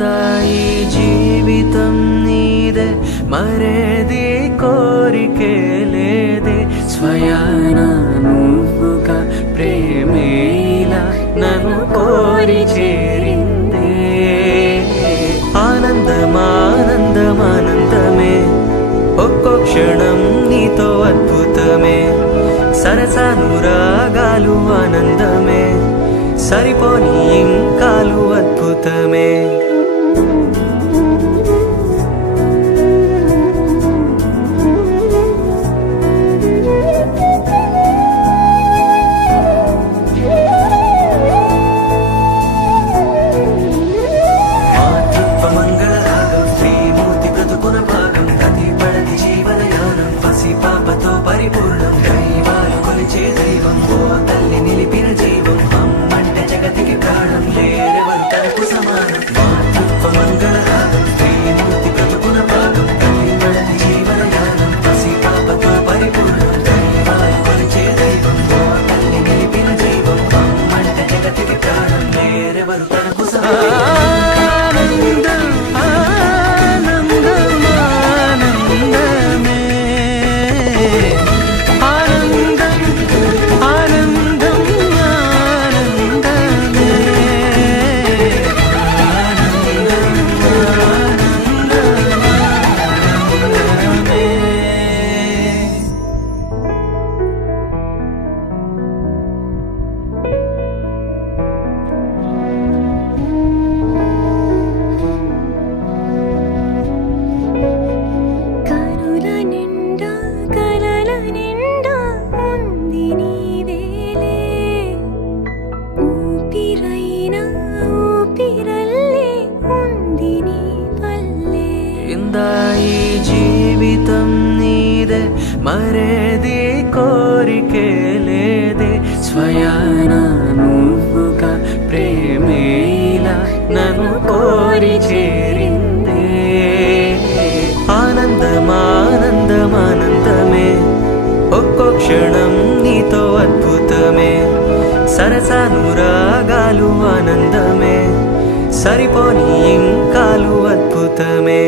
ఇందాయి జీవితం నీదే మరేది కోరికే లేదే స్వయాన నువ్వుగా ప్రేమేలా నన్ను కోరి చేరిందే ఆనందమానందమానందమే ఒక్కో క్షణం నీతో అద్భుతమే సరసానురాగాలు ఆనందమే సరిపోని ఇంకాలు అద్భుతమే పాపతో పరిపూర్ణం దైవాలు కొలిచే దైవం ఓ తల్లి నిలిపిన జీవం అమ్మంటే జగతికి ప్రాణం లేరెవరు తనకు సమానం మాతృత్వ మంగళ రాగం శ్రీమూర్తి బ్రతుకున భాగం దైవడని జీవనయానం పసి పాపతో పరిపూర్ణం దైవాలు కొలిచే దైవం ఓ తల్లి నిలిపిన జీవం అమ్మంటే జగతికి ప్రాణం లేరెవరు తనకు సమానం ఇందాయి జీవితం నీదే మరేది కోరికే లేదే స్వయాన నువ్వుగా ప్రేమేలా నన్ను కోరి చేరిందే ఆనందమానందమానందమే ఒక్కో క్షణం నీతో అద్భుతమే సరసానురాగాలు ఆనందమే సరిపోని ఇంకాలు అద్భుతమే